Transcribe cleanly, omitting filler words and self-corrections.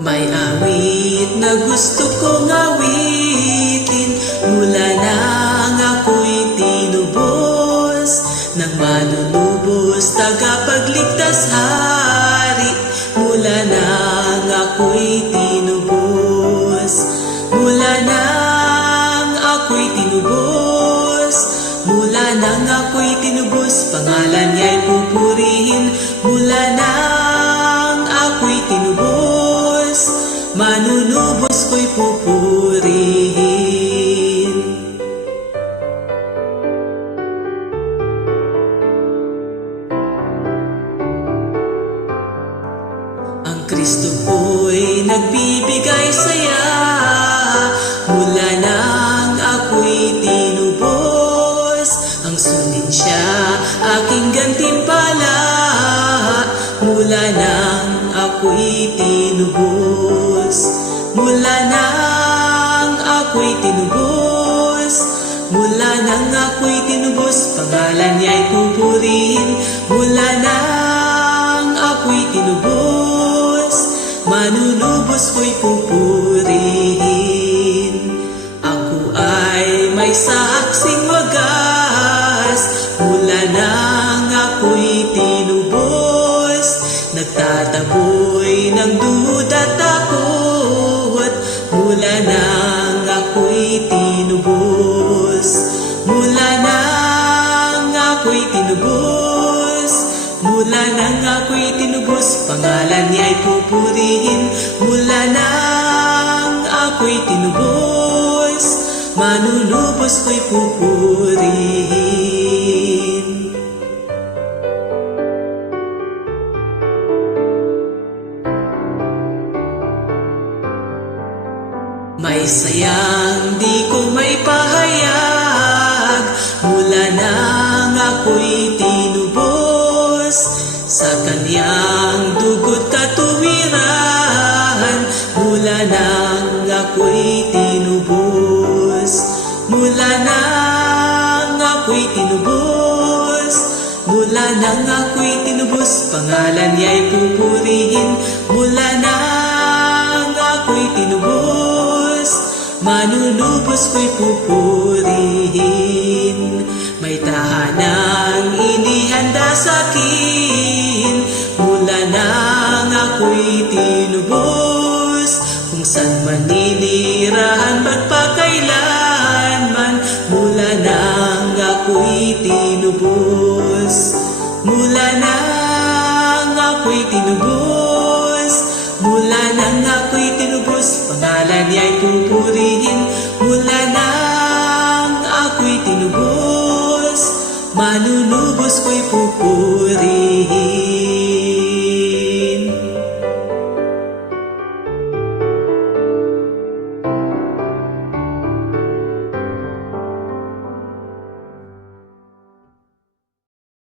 May awit na gusto kong awitin mula nang ako'y tinubos ng manunubos, tagapagligtas hari. Mula nang ako'y tinubos, mula nang ako'y tinubos, mula nang ako'y tinubos, pangalan niya'y pupurihin. Mula nang ako'y tinubos, manunubos ko'y pupurihin. Ang Kristo ko'y nagbibigay saya mula nang ako'y tinubos. Ang sundin siya aking gantimpala mula nang ako'y tinubos, mula nang ako'y tinubos, mula nang ako'y tinubos, pangalan niya'y pupurihin. Mula nang ako'y tinubos, manunubos ko'y pupurihin. Ako ay may saksing wagas mula nang ako'y tinubos. Nagtataboy ng duda takot mula nang ako'y tinubos, mula nang ako'y tinubos, mula nang ako'y tinubos, pangalan niya'y pupurihin. Mula nang ako'y tinubos, manunubos ko'y pupurihin. May sayang di ko may pahayag mula nang ako'y tinubos sa kaniyang dugo't katuwiran. Mula nang ako'y tinubos, mula nang ako'y tinubos, mula nang ako'y tinubos, pangalan niya'y pupurihin. Mula nang ako'y tinubos, manunubos ko'y pupurihin. May tahanang inihanda sa'kin mula nang ako'y tinubos, kung saan maninirahan magpakailanman. Mula nang ako'y tinubos, mula nang ako'y tinubos, mula nang ako'y tinubos, pangalan niya'y pupurihin. Mula nang ako'y tinubos, manunubos ko'y pupurihin.